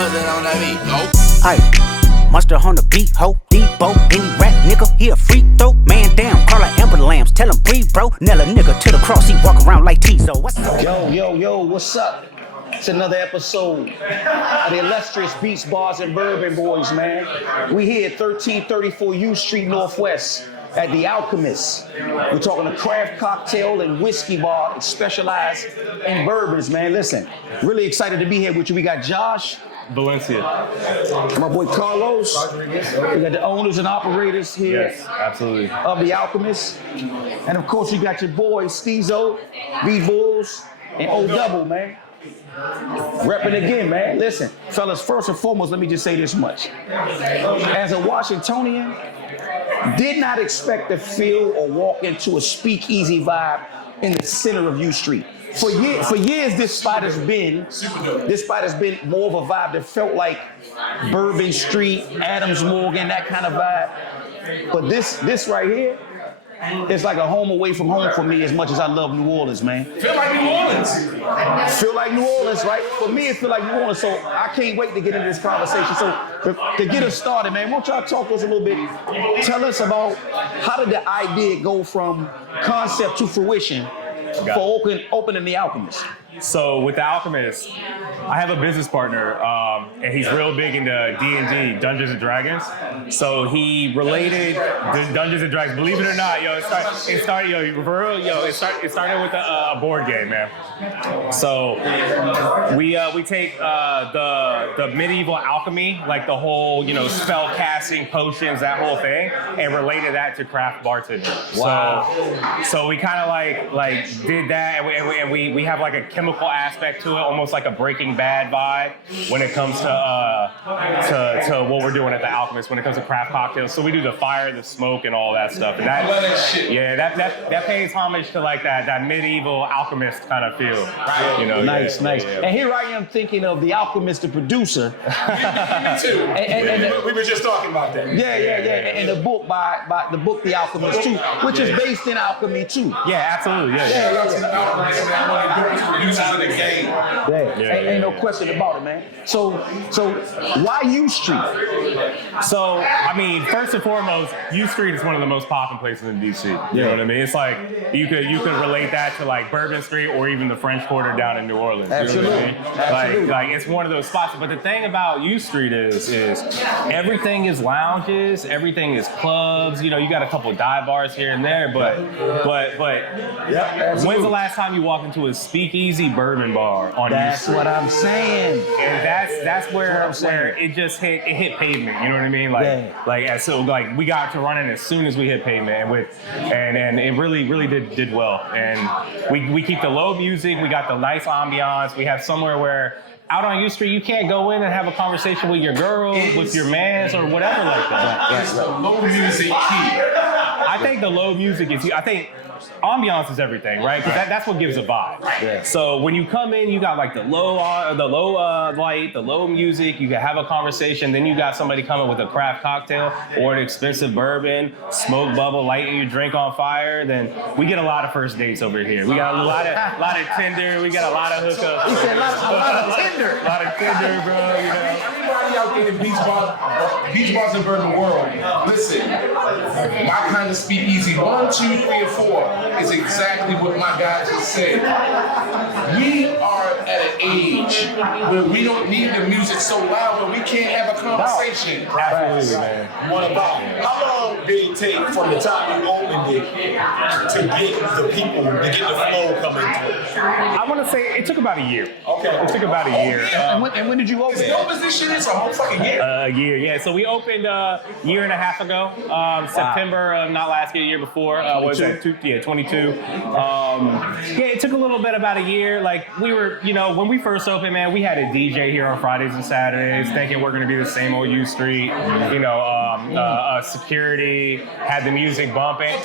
Put it on that beat, go. Aye, monster on the beat, ho, Debo, any rap nigga, he a freak throw. Man down, call like Amber Lambs, tell him breathe, bro. Nail a nigga to the cross, he walk around like Tizo. What's up? Yo, what's up? It's another episode of the illustrious Beats, Bars, and Bourbon Boys, man. We here at 1334 U Street Northwest at the Alchemist. We're talking a craft cocktail and whiskey bar that specialize in bourbons, man. Listen, really excited to be here with you. We got Josh. Valencia. My boy Carlos. We got the owners and operators here. Yes, absolutely. Of the Alchemist. And of course, you got your boys, Steezo, B-Bulls, and O-Double, man. Repping again, man. Listen, fellas, first and foremost, let me just say this much. As a Washingtonian, did not expect to feel or walk into a speakeasy vibe in the center of U Street. For years, this spot has been more of a vibe that felt like Bourbon Street, Adams Morgan, that kind of vibe. But this right here, it's like a home away from home for me as much as I love New Orleans, man. Feel like New Orleans. Feel like New Orleans, right? For me, it feel like New Orleans, so I can't wait to get into this conversation. So to get us started, man, won't y'all talk to us a little bit? Tell us about how did the idea go from concept to fruition for opening the Alchemist? So with the Alchemist, I have a business partner, and he's real big into D&D, Dungeons and Dragons. So he related the Dungeons and Dragons. Believe it or not, it started with a board game, man. So we take the medieval alchemy, like the whole spell casting, potions, that whole thing, and related that to craft bartending. Wow. So we kind of like did that, and we have like a chemical aspect to it, almost like a Breaking Bad vibe when it comes to what we're doing at the Alchemist when it comes to craft cocktails. So we do the fire, the smoke, and all that stuff. And that pays homage to like that medieval alchemist kind of feel. Nice. And here I am thinking of the Alchemist, the producer. Me too. We were just talking about that. Yeah. And the book by the book The Alchemist too, which is based in alchemy too. Yeah, absolutely. The game. Ain't no question about it, man. So why U Street? So, I mean, first and foremost, U Street is one of the most popping places in DC. You know what I mean? It's like you could relate that to like Bourbon Street or even the French Quarter down in New Orleans. Absolutely. You know what I mean? Like it's one of those spots. But the thing about U Street is everything is lounges, everything is clubs. You got a couple dive bars here and there, but when's the last time you walked into a Speakeasy bourbon bar on U Street? That's what I'm saying. And that's where it just hit pavement. You know what I mean? So we got to running as soon as we hit pavement, and it really did well. And we keep the low music. We got the nice ambiance. We have somewhere where out on U Street you can't go in and have a conversation with your girl, with your mans, or whatever like that. It's the low music key. I think the low music is. I think ambiance is everything, right? Because that's what gives a vibe. Yeah. So when you come in, you got like the low light, the low music. You can have a conversation. Then you got somebody coming with a craft cocktail or an expensive bourbon, smoke bubble, lighting your drink on fire. Then we get a lot of first dates over here. We got a lot of Tinder. We got a lot of hookups. He said a lot of Tinder. A lot of Tinder, bro. Anybody out there in beach bars and bourbon world, listen. My kind of speakeasy 1, 2, 3, and 4 is exactly what my guy just said. We are at an age where we don't need the music so loud, but we can't have a conversation. Absolutely, man. What about how long did it take from the time you opened it to get the people, to get the flow coming to it? I want to say it took about a year. Okay. It took about a year. And when did you open? As dope as this shit is, a whole fucking year. A year, yeah. So we opened a year and a half ago, September of not last year, year before. Was that 22? It took a little bit, about a year. Like we were, when we first opened, man, we had a DJ here on Fridays and Saturdays, thinking we're gonna be the same old U Street. Security had the music bumping,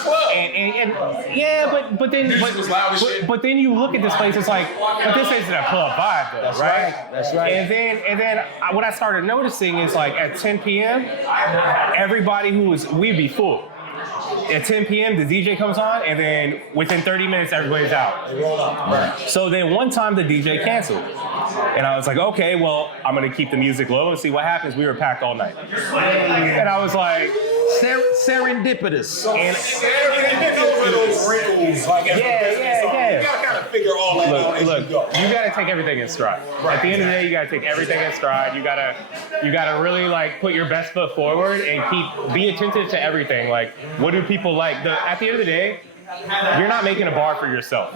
but then Music was loud as shit. But then you look at this place, it's like, but this isn't a club vibe, though, right? That's right. And then what I started noticing is like at 10 p.m., everybody we'd be full. at 10 p.m. the DJ comes on, and then within 30 minutes everybody's out. They roll up. Right. So then one time the DJ canceled. And I was like, okay, well, I'm gonna keep the music low and see what happens. We were packed all night. And I was like, serendipitous. and Those wrinkles, like, yeah. You gotta kind of figure all that out as Look, you go. you gotta take everything in stride. At the end of the day, you gotta take everything in stride. You gotta really like put your best foot forward and be attentive to everything. Like, what do people like? At the end of the day, you're not making a bar for yourself.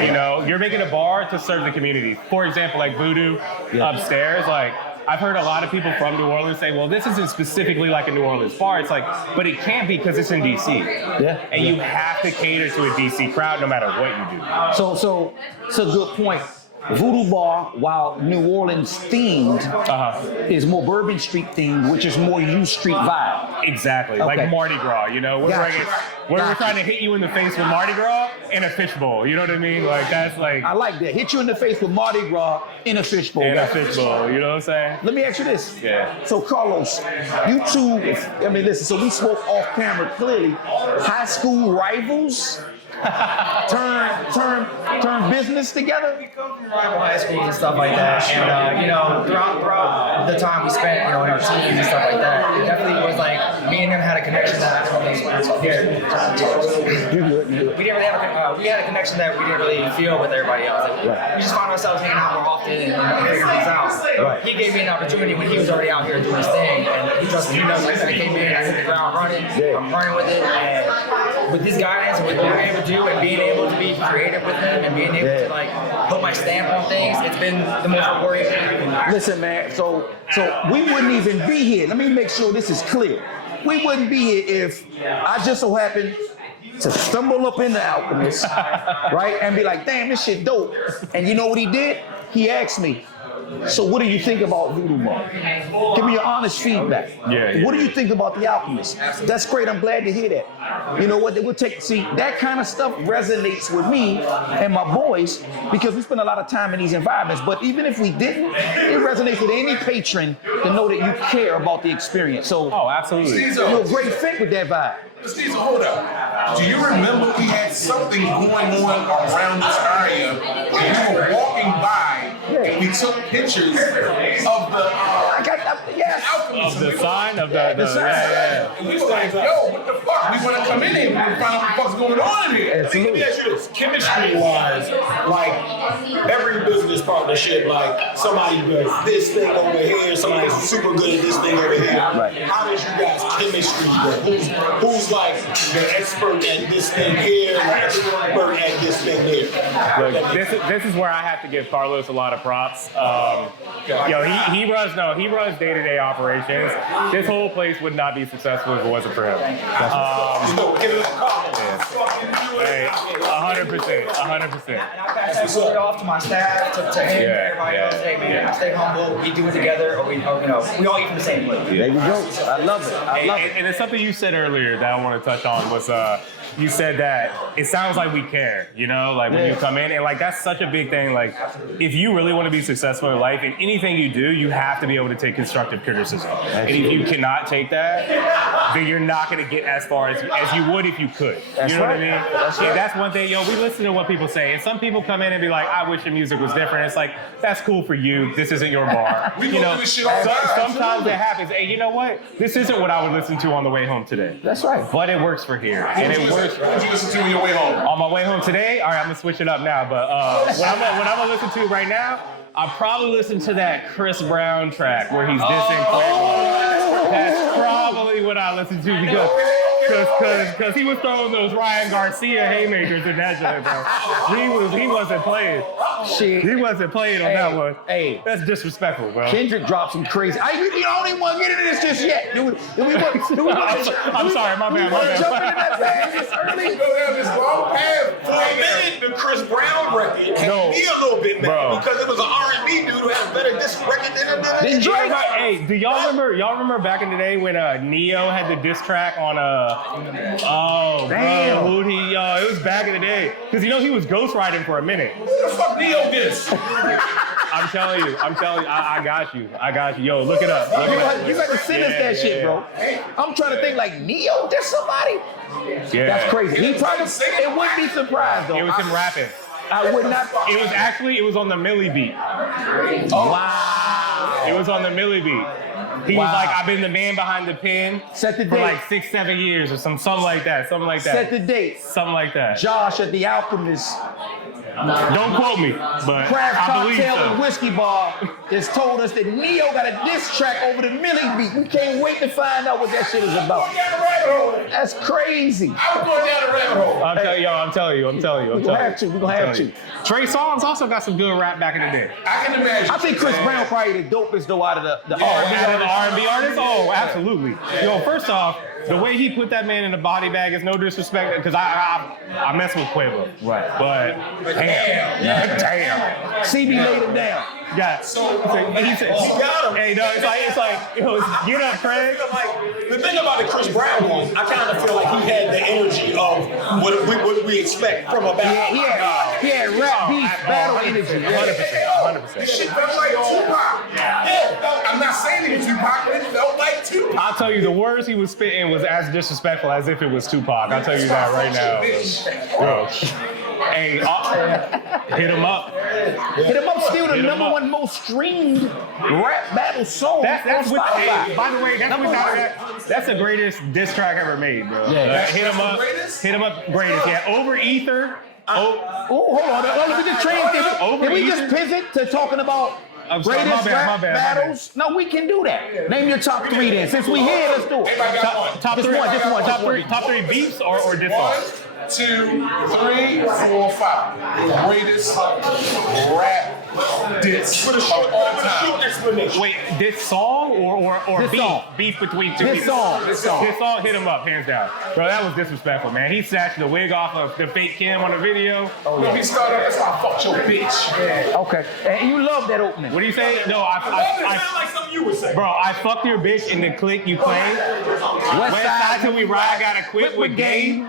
You know, you're making a bar to serve the community. For example, like Voodoo upstairs, like I've heard a lot of people from New Orleans say, well, this isn't specifically like a New Orleans bar. It's like, but it can't be because it's in DC. Yeah. And you have to cater to a DC crowd no matter what you do. So it's a good point. Voodoo Bar, while New Orleans themed, is more Bourbon Street themed, which is more U Street vibe. Exactly, Okay. like Mardi Gras, you know? We're Gotcha. trying to hit you in the face with Mardi Gras in a fishbowl, you know what I mean? Like, that's like, I like that. Hit you in the face with Mardi Gras in a fishbowl. in a fishbowl, you know what I'm saying? Let me ask you this. Yeah. So Carlos, you two, listen, so we spoke off camera clearly. High school rivals turn business together? We come from rival high schools and stuff like that, and you know, throughout the time we spent, you know, in our teams and stuff like that, it definitely was like me and him had a connection that we didn't really have we had a connection that we didn't really feel with everybody else. Like, we just found ourselves hanging out more often and figuring things out. He gave me an opportunity when he was already out here doing his thing, and he trusted me. Like I came in, I hit the ground running. I'm running with it, and with his guidance and with what we were able to do, and being able to be creative with him, and being able to like put my stamp on things, it's been the most rewarding thing. Listen, man, so we wouldn't even be here. Let me make sure this is clear. We wouldn't be here if I just so happened to stumble up in the Alchemist, right? And be like, damn, this shit dope. And you know what he did? He asked me, so what do you think about Voodoo Bar? Give me your honest feedback. Yeah. What do you think about the Alchemist? That's great. I'm glad to hear that. You know what? See, that kind of stuff resonates with me and my boys because we spend a lot of time in these environments. But even if we didn't, it resonates with any patron to know that you care about the experience. So, absolutely. you're a great fit with that vibe. Steve, hold up. Do you remember we had something going on around this area and we were walking by and we took pictures of the Alchemist. Of the sign of the sign. And we were like, yo, what the fuck? We want to come in here and find out what the fuck's going on in here. Let me ask you this, chemistry-wise, like every business partnership, like somebody does this thing over here, somebody's super good at this thing over here. Right. How does you guys chemistry work? Who's like the expert at this thing here, and the expert at this thing here? Look, this is where I have to give Carlos a lot of props. He runs day-to-day operations. This whole place would not be successful if it wasn't for him. Hey, 100%. And I pass the word off to my staff, to him, everybody else. Hey, man, stay humble. We do it together, or we all eat from the same plate. There you go. I love it. I love it. And it's something you said earlier that I want to touch on was you said that it sounds like we care, you know, like when you come in, and like that's such a big thing. Like if you really want to be successful in life, in anything you do, you have to be able to take constructive criticism. And if you cannot take that, then you're not going to get as far as you would if you could. You know what I mean? That's one thing. We listen to what people say, and some people come in and be like, "I wish the music was different." It's like that's cool for you. This isn't your bar. We do this shit all the time. Sometimes it happens. Hey, you know what? This isn't what I would listen to on the way home today. That's right. But it works for here, and it works. What did you listen to on your way home? On my way home today, all right, I'm gonna switch it up now. But what I'm gonna listen to right now, I'll probably listen to that Chris Brown track where he's dissing Quavo. That's probably what I listen to because he was throwing those Ryan Garcia haymakers in that joint, bro. He wasn't playing. Shit. He wasn't playing on that one. Hey. That's disrespectful, bro. Kendrick dropped some crazy. You don't even want to get into this just yet. I'm sorry, my bad. Jump into that bag this early. Go down this long path. For a minute, the Chris Brown record had me a little bit mad Bro. because it was an R&B dude who had a better diss record than Drake. Hey, do y'all remember back in the day when Neo had the diss track on Damn. bro, it was back in the day because he was ghostwriting for a minute. Who the fuck Neo this? I'm telling you, I got you. Yo, look it up. You got to send us that shit, bro. I'm trying to think like Neo, there's somebody. Yeah. That's crazy. He probably, it wouldn't be surprised though. It was him rapping. I would not. It was on the Millie beat. Wow. It was on the Millie beat. He was like, I've been the man behind the pen Set the for date. like 6-7 years or something like that. Set the date. Something like that. Josh at the Alchemist Don't quote me, but Craft I believe Cocktail so. and Whiskey Bar has told us that Neo got a diss track over the Millie beat. We can't wait to find out what that shit is about. That's crazy. I was going down the rabbit hole. I'm telling you. We're gonna have to. We're gonna have to. Trey Songz also got some good rap back in the day. I can imagine. I think Chris Brown probably the dopest though out of the Out of the R&B artists? Oh, absolutely. Yo, first off, the way he put that man in a body bag is no disrespect, because I mess with Quavo. Right. But damn. CB laid him down. Yeah. So he said, He got him. hey, no, it's like, yo, get up, Craig. The thing about the Chris Brown one, I kind of feel like he had the energy of what we expect from a battle. He had rap beef, battle energy. 100%. This shit felt like Tupac. Yeah. I'm not saying it was Tupac, but it felt like Tupac. I'll tell you, the words he was spitting was as disrespectful as if it was Tupac. I'll tell you that right now. Bro. Hey, hit him up. Hit him up, still the Hit 'em number up. one most streamed rap battle song That's on what, Spotify. hey, by the way, that's the greatest diss track ever made, bro. Yeah. Hit him up. Greatest? Hit him up, greatest. Yeah, over Ether. Oh, hold on. Let me just transition. Did we just pivot to talking about I'm sorry, greatest my bad, rap my bad. battles? No, we can do that. Name your top three then. Since we here, let's do it. Everybody got one. Top Just three, one, just one, top just three, one. top three beefs or diss 1, songs? 2, 3, 4, 5. Greatest rap diss of all time. Explanation. Wait, this song or This beef? song. Beef between two This people? song. This song. This song hit him up, hands down. Bro, that was disrespectful, man. He snatched the wig off of the fake Kim on the video. When he started, that's how I fucked your bitch. Okay. And you love that opening. What do you say? No, It sounds like something you would say. bro, I fucked your bitch in the clique you claim. West side till we ride, gotta quit with game.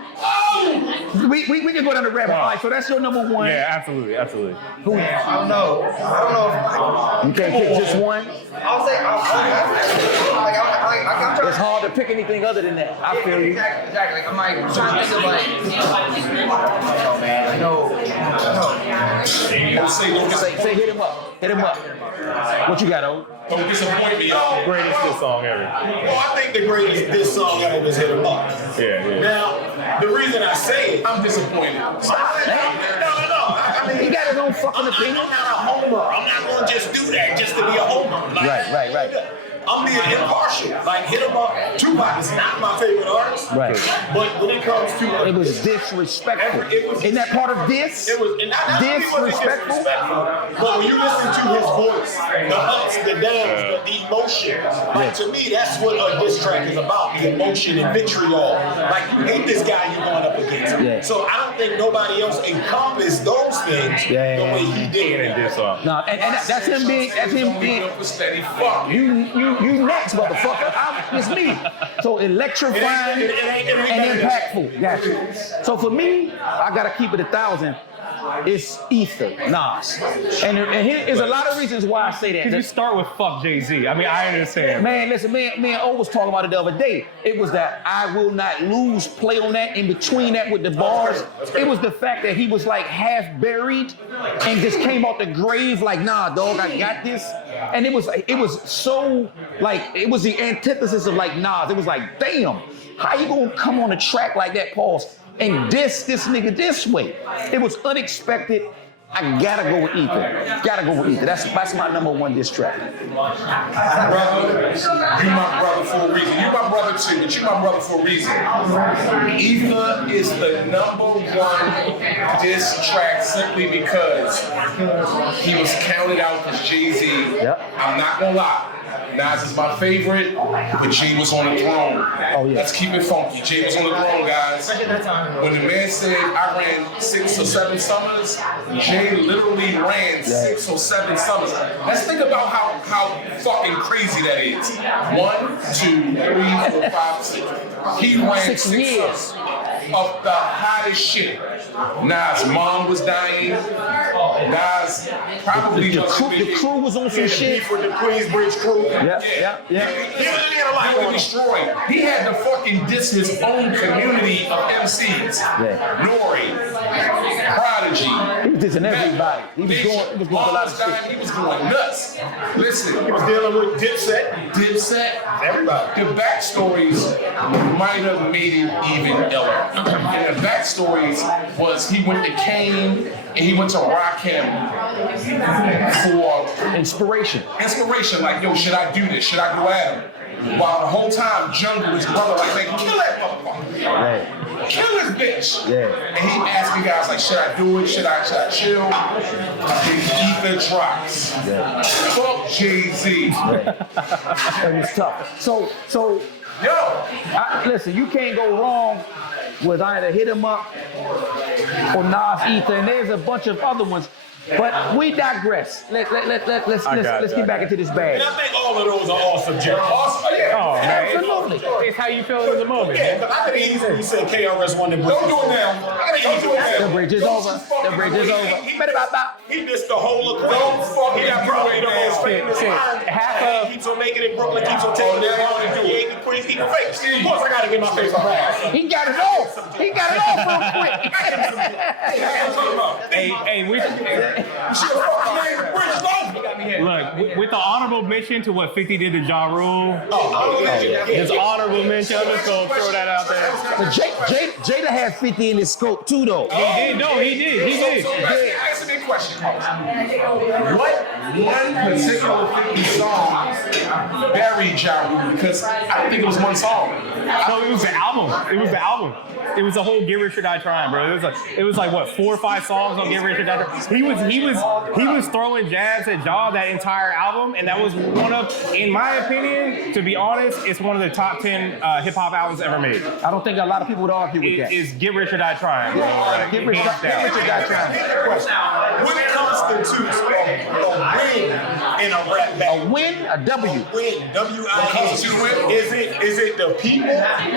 We can go down the rabbit. All right, so that's your number one. Yeah, absolutely. I don't know. You can't pick just one. I'll say, I'm trying It's hard to pick anything other than that. I feel you. Exactly. I'm like trying to think of oh man, I know. Say hit him up. Hit him up. What you got, O? Don't disappoint me, y'all. Greatest diss song ever. Well, I think the greatest diss song ever was Hit 'Em Up. Yeah. Now, the reason I say it, I'm disappointed. no. I mean, He got his own fucking opinion. I'm not a homer. I'm not gonna just do that just to be a homer. Like, Right. I'm being impartial. Like Hit 'Em Up, Tupac is not my favorite artist. Right. But when it comes to It was disrespectful. Isn't that part of this? It was, and not only was it Disrespectful? disrespectful, but when you listen to his voice, the ups, the downs, the emotion, like to me, that's what a diss track is about, the emotion and vitriol. Like you hate this guy you're going up against. Yeah. So I don't think nobody else encompassed those things the way he did. In a diss song. No, and that's him being. For steady fuck. You next, motherfucker. It's me. So electrifying and impactful. Gotcha. So for me, I gotta keep it 1,000. It's Ether, Nas. And here is a lot of reasons why I say that. Because you start with fuck Jay-Z. I mean, I understand. Man, listen, me and O was talking about it the other day. It was that I will not lose play on that in between that with the bars. It was the fact that he was like half buried and just came out the grave like, nah, dog, I got this. And it was so like, it was the antithesis of like Nas. It was like, damn, how you gonna come on a track like that, pause, and diss this nigga this way? It was unexpected. I gotta go with Ether. That's my number one diss track. Brother, you my brother for a reason. You my brother too, but you my brother for a reason. Ether is the number one diss track simply because he was counted out because Jay-Z. Yep. I'm not gonna lie. Nas is my favorite, but Jay was on the throne. Oh, yeah. Let's keep it funky. Jay was on the throne, guys. When the man said I ran 6 or 7 summers, Jay literally ran 6 or 7 summers. Let's think about how fucking crazy that is. 1, 2, 3, 4, 5, 6. He ran 6 years of the hottest shit. Nas' mom was dying. Guys probably The crew was on some shit. Beef with the Queensbridge crew. Yeah. He had a lot He going was on. destroyed. He had to fucking diss his own community of MCs. Yeah. Nori, Prodigy. He was dissing everybody. He was going to a lot of shit. He was going nuts. Listen, He was dealing with Dipset. Everybody. The backstories might have made it even iller. And the backstories was he went to Kane and he went to Rakim for Inspiration. like, yo, should I do this? Should I go at him? While the whole time, Jungle, his brother, like, man, kill that motherfucker. Right. Kill this bitch. Yeah. And he asking guys, like, should I do it? Should I chill? And Ether drops. Yeah. Fuck Jay-Z. Right. It was tough. So Yo. listen, you can't go wrong with either Hit 'Em Up or Nas Ether, and there's a bunch of other ones. But we digress. Let's get back into this bag. And I think all of those are all subjective. Oh, man. Absolutely. It's how you feel in the moment. Yeah, but I could easily say KRS One and Don't do it now. Don't do it now. The bridge is over. The bridge is over. He missed the whole of Don't fucking He got do probably it the most now. famous Shit. line. Half He of- keeps on making it Brooklyn, keeps on taking it down, and he ain't the Queens, keep the face. Of course, I gotta get my face on that. He got it off. He got it off real quick. Hey, look, with the honorable mention to what 50 did to Ja Rule, his honorable mention, I'm just gonna throw that out there. But Jada had 50 in his scope too, though. He did. So answer me a question, What one particular 50 song buried Ja Rule? Because I don't think it was one song. No, it was the album. It was the whole Get Rich or Die Trying, bro. It was like what 4 or 5 songs on Get Rich or Die Trying. He was throwing jabs at Ja that entire album, and that was one of, in my opinion, to be honest, it's one of the top 10 hip hop albums ever made. I don't think a lot of people would argue with that. Is Get Rich or Die Trying, bro. Like, Get Rich or Die Trying. What constitutes a win in a rap A battle? win, a W. Win, constitutes a win? W-I-N. Is it the people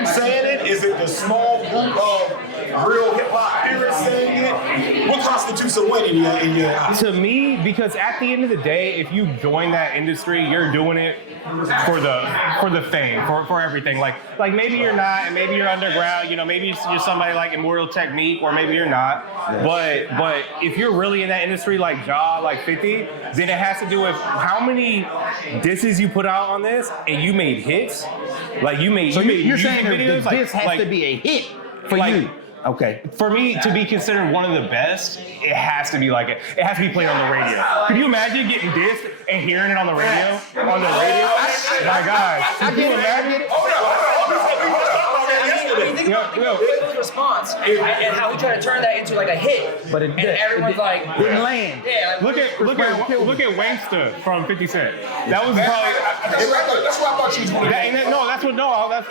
saying it? Is it the small group of real hip hop purists saying it? What constitutes a win in your eyes? To me, because at the end of the day, if you join that industry, you're doing it for the fame, for everything. Like maybe you're not, and maybe you're underground. You know, maybe you're somebody like Immortal Technique, or maybe you're not. Yeah. But if you're really in that industry, like Ja, like 50, then it has to do with how many disses you put out on this, and you made hits. Like you made. So you you're made saying videos, that this has to be a hit for like- you. Okay. For me to be considered one of the best, it has to be like it has to be played on the radio. Could you imagine getting dissed and hearing it on the radio? On the radio? My God. Could you imagine? Think about his response and how he tried to turn that into like a hit. But and everyone's like, didn't land. yeah, like, Look at Wangsta from 50 Cent. That was probably That's what I thought you was going to do. that's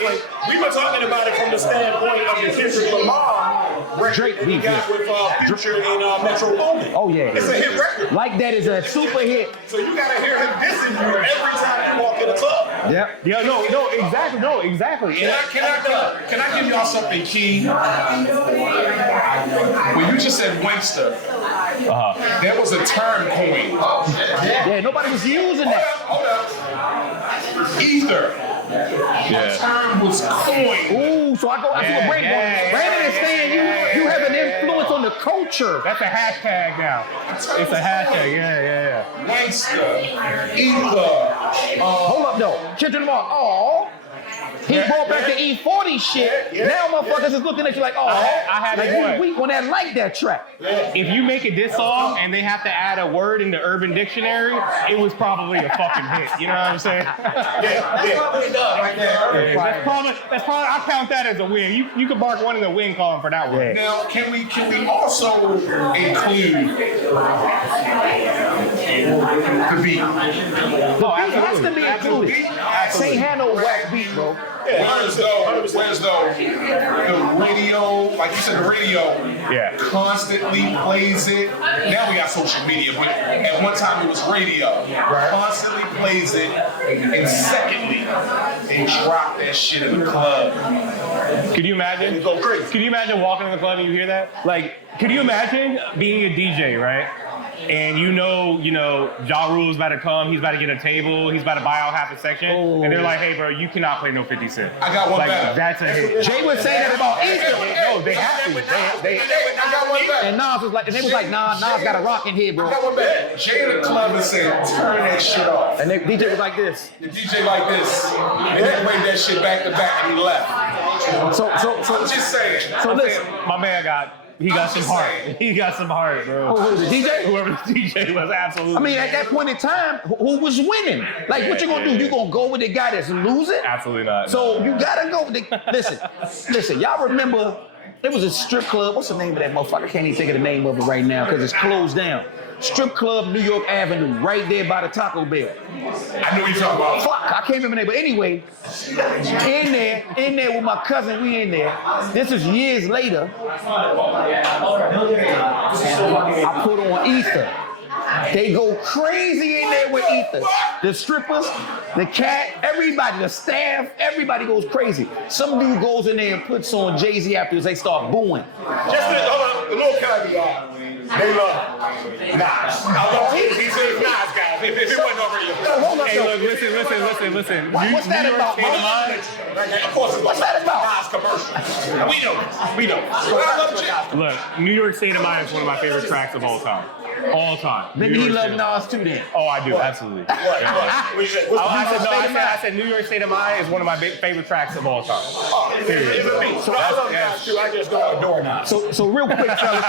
like We were talking about it from the standpoint of the Kendrick Lamar record Drake that he beat, got yeah. with Future and Metro Boomin. Oh, yeah. It's a hit record. Like that is a super hit. So you gotta hear him dissing you every time you walk in a club. Yep. yeah, no, exactly. Can I give y'all something key? When you just said Wangster, there was a term coined. Yeah, nobody was using that. Hold up. Ether. The term was coined. Ooh, so I see what Brandon yeah, Brandon is saying you have an influence on the culture. That's a hashtag now. It's a hashtag. Yeah. Wangster. Ether. Hold up though. Kendrick Lamar, he brought back the E40 shit. Now motherfuckers is looking at you like, I had like it what? we on that like that track. If you make a diss song and they have to add a word in the Urban Dictionary, it was probably a fucking hit. You know what I'm saying? that's probably done right there. That's probably. I count that as a win. You could bark one in the win column for that one. Yeah. Now, can we also include the beat? No, It has to be included. Say had no whack beat, bro. Whereas though the radio, like you said, the radio constantly plays it. Now we got social media, but at one time it was radio. Constantly plays it, and secondly, they drop that shit in the club. Could you imagine? Could you imagine walking in the club and you hear that? Like, could you imagine being a DJ, right? and you know, Ja Rule's about to come. He's about to get a table. He's about to buy out half a section, and they're like, "Hey, bro, you cannot play no 50 Cent." I got one like, better. That's a hit. Jay was saying that about Ether. No, they have to. They I got one better. And Nas was like, and they was like, Nas got a rock in here, I bro. got one better. Jay in the club and said, "Turn that shit off." And DJ was like this. The DJ like this, and they played that shit back to back, and he left. So I'm just saying. So listen, my man he got some heart. He got some heart, bro. who the DJ? Whoever the DJ was, absolutely. I mean, at that point in time, who was winning? Like, what you gonna do? You gonna go with the guy that's losing? Absolutely not. So you gotta go with the. Listen. Y'all remember? There was a strip club. What's the name of that motherfucker? I can't even think of the name of it right now because it's closed down. Strip club, New York Avenue, right there by the Taco Bell. I know what you're talking about. Fuck, I can't remember the name. But anyway, in there with my cousin, we in there. This is years later. I put on Ether. They go crazy in there with Ether. The strippers, the cat, everybody, the staff, everybody goes crazy. Some dude goes in there and puts on Jay-Z afterwards. They start booing. Just a little caveat. They love Nas. Although he's a Nas guy. If it wasn't over you. Hold up, Hey, yo. look, listen. What's that New York about? State of Mind. Of course, it's What's that about? Nas commercial. We know. But I love Jay. Look, New York State of Mind is one of my favorite tracks of all time. All time. Maybe New he York love State of Mind. Nas too then. Oh, I do, absolutely. What you say? What's the I said New York State of Mind is one of my favorite tracks of all time. Period. So I love Nas too. I just don't adore Nas. So real quick, fellas,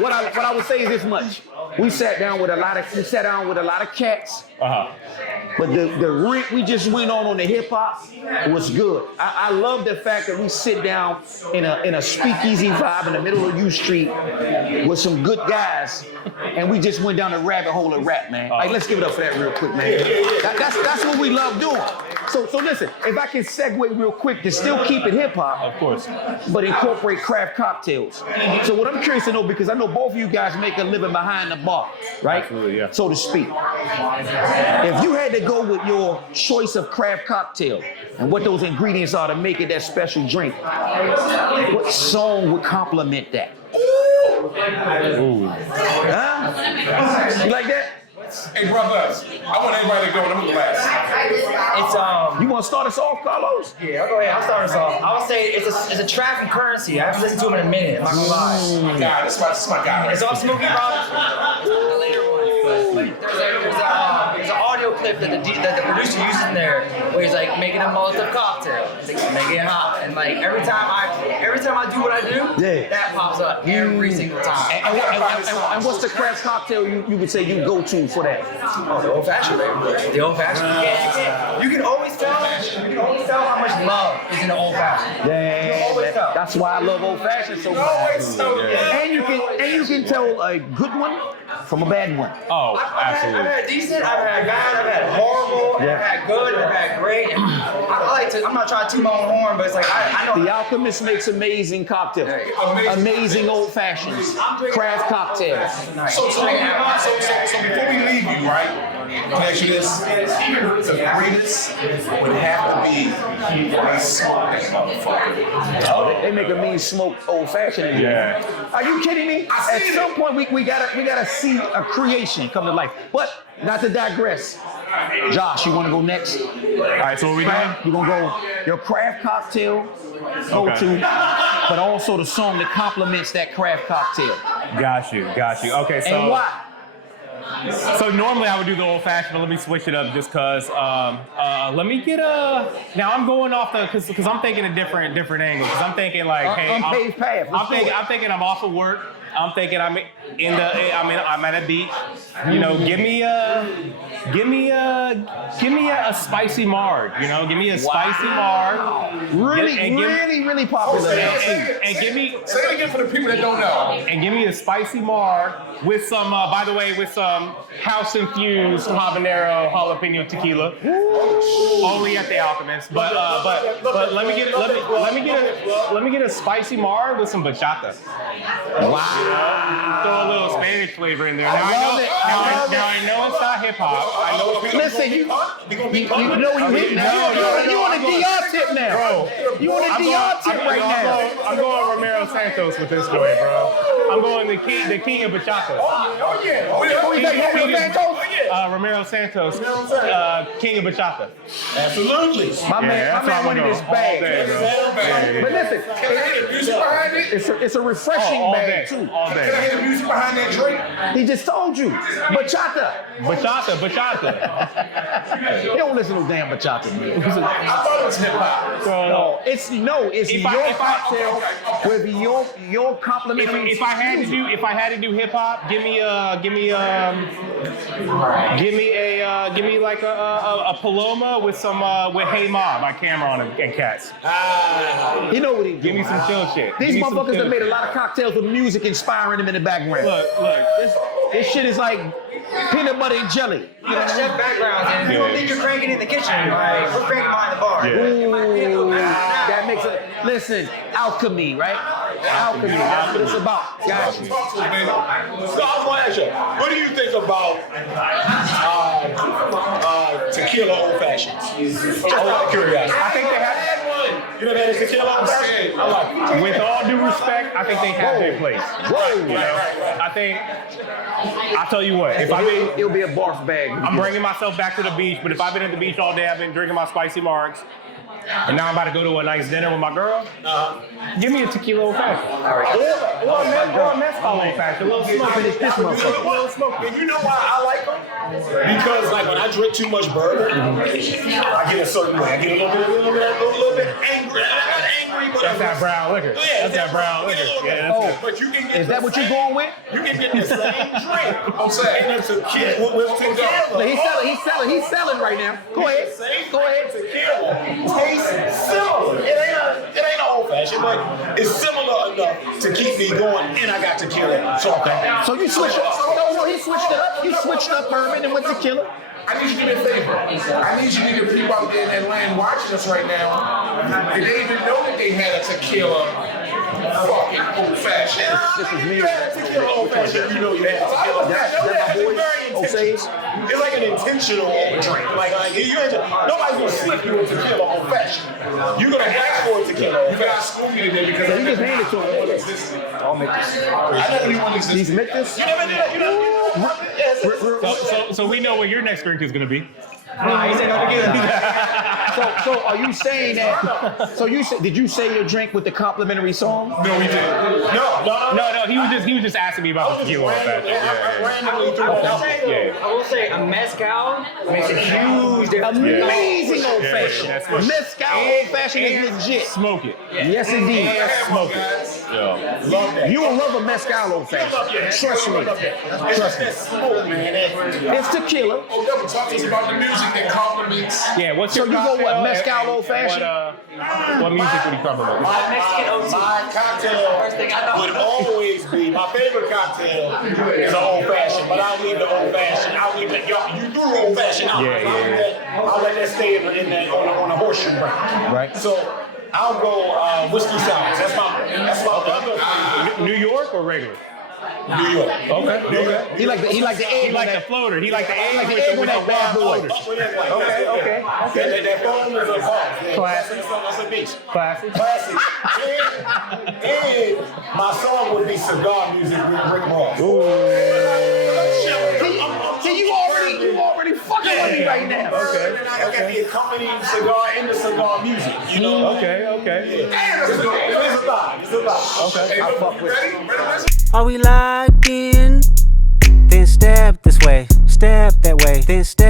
what I would say is this much. We sat down with a lot of cats. But the rent we just went on the hip hop was good. I love the fact that we sit down in a speakeasy vibe in the middle of U Street with some good guys, and we just went down the rabbit hole of rap, man. Like, let's give it up for that real quick, man. That's what we love doing. So listen, if I can segue real quick to still keep it hip hop, Of course. but incorporate craft cocktails. So what I'm curious to know, because I know both of you guys make a living behind the bar, right? Absolutely, yeah. So to speak. If you had to go with your choice of craft cocktail and what those ingredients are to make it that special drink, what song would complement that? Ooh. Huh? You like that? Hey, brothers, I want everybody to go in the glass. It's You want to start us off, Carlos? Yeah, I'll go ahead. I'll start us off. I would say it's a track from Currency. I haven't listened to him in a minute. I'm not gonna lie. God, this is my guy. It's off Smokey Robinson. The later one. But there's an audio clip that the producer uses in there where he's like making a Molotov cocktail. He's like making it hot, and like every time I do what I do, Yeah. that pops up every single time. And what's the craft cocktail you would say you go to for that? Oh, the old fashioned, baby. The old fashioned. You can always tell how much love is in the old fashioned. Yeah, that's why I love old fashioned so much. And you can tell a good one from a bad one. Oh, I've absolutely. had decent, I've had bad, I've had horrible, I've had good, I've had great. And I'm not trying to toot my own horn, but it's like I know. The Alchemist makes amazing cocktails, amazing old fashions, craft cocktails. So before we leave you, right? Let me ask you this. The greatest would have to be a smoke that motherfucker. Oh, they make a mean smoked old fashioned. Yeah. Are you kidding me? At some point we gotta see a creation come to life. But not to digress. Josh, you wanna go next? All right, so what we doing? You gonna go your craft cocktail, go Okay. to, but also the song that complements that craft cocktail. Got you. Okay, so. And why? So normally I would do the old fashioned, but let me switch it up just cause. Let me get a. Now I'm going off the because I'm thinking a different angle. Because I'm thinking like, hey, Unpaved path. Let's do it. I'm thinking I'm off of work. I'm thinking I'm at a beach. You know, give me a spicy marg. You know, give me a spicy marg. Really popular. And give me. Say it again for the people that don't know. And give me a spicy marg with some, by the way, with some house-infused habanero jalapeno tequila. Only at the Alchemist. But let me get a spicy marg with some bachata. Wow. Throw a little Spanish flavor in there. Now I love it. I know it's not hip hop. I know people. Listen, you know when you hit now. You on a DR tip now. Bro, You on a DR tip right now. I'm going Romero Santos with this joint, bro. I'm going the king of bachata. Oh yeah. Who is that? Romero Santos? Romero Santos, king of bachata. Absolutely. My man wanted his bag. Bro. But listen, Can I hear the music behind it? it's a refreshing All bag day, too. all Can I day. hear the music behind that Drake? He just told you. Bachata. Bachata. He don't listen to damn bachata, man. I thought it was hip hop. No, it's If your I- cocktail with your complimentary. If I had to do hip hop, give me like a Paloma with some with Hey Ma by Cameron and Cats. You know what he Give me some chill shit. These Give me some motherfuckers chill have made a shit. lot of cocktails with music inspiring them in the background. Look. This shit is like peanut butter and jelly. You got chef backgrounds, and you don't think you're cranking in the kitchen. Like, we're cranking behind the bar. Ooh, that makes it. Listen, alchemy, right? Alchemy. That's what it's about. Got you. Talk to us, baby. So I was going to ask you, what do you think about tequila old fashions? Just out of curiosity. I think they have. You know that is tequila old fashioned? I like it. With all due respect, I think they have their place. Whoa. You know, I think. I'll tell you what. If I've been, It'll be a barf bag. I'm bringing myself back to the beach. But if I've been at the beach all day, I've been drinking my spicy marks. And now I'm about to go to a nice dinner with my girl. Give me a tequila old fashioned. Or a mezcal old fashioned. A little smoky. A little smoky. And you know why I like them? Because like when I drink too much bourbon, I get a certain way. I get a little bit angry. I'm not angry, but That's that brown liquor. Yeah, That's that brown liquor. Yeah, that's it. But you can get Is that what you're going with? You can get the same drink. I'm saying. And it's tequila with tequila. He's selling right now. Go ahead. Go ahead. Tequila tastes similar. It ain't an old fashioned, but it's similar enough to keep me going. And I got tequila. So So you switched up. No, he switched it up. You switched up bourbon and went tequila. I need you to do me a favor. I need you to the people out there in Atlanta watching us right now. Did they even know that they had a tequila fucking old fashioned? This is me. You had a tequila old fashioned. You know you had tequila. That's my boy. Osage. It's like an intentional drink. Like you nobody's gonna slip you a tequila old fashioned. You're gonna ask for a tequila. You got school me today because You just handed to him. I'll make this. I never knew one existed. These make this. You never did that. You know. So we know what your next drink is going to be. Nah, he said no tequila. So are you saying that? So did you say your drink with the complimentary song? No, we didn't. No. He was just asking me about the tequila old fashioned. Randomly threw that out there. I will say a mezcal makes a huge difference. Amazing old Yeah, fashioned. that's what- Mezcal old fashioned is legit. Smoke it. Yes, indeed. Smoke it. Yeah. Love that. You will love a mezcal old fashioned. Trust me. It's just that smoke, man. It's tequila. Oh, Devil, talk to us about the music that compliments. Yeah. What's So your you go what, cocktail? mezcal old fashioned? What music would you compliment? Mexican OT. My cocktail would always be my favorite cocktail is an old fashioned, but I'll leave the old fashioned. I'll leave that. You threw old fashioned out. Yeah. I'll let that stay on a horseshoe break. Right. So I'll go whiskey sours. That's my other New York or regular? New York. Okay. He like the egg. He on like the that- floater. He like the egg like the with egg the on that bad wild boy. floaters. Okay. That foam is a pause. Classic. That's a beach. Classic. Classic. and my song would be cigar music with Rick Ross. See, you already fucking with me right now. Okay. And I got the accompanying cigar and the cigar music. You know? Okay. Damn, that's dope. It's a vibe. It's a vibe. Okay. I fuck with it. Ready? Are we locked in? Then stab this way, stab that way, then stab.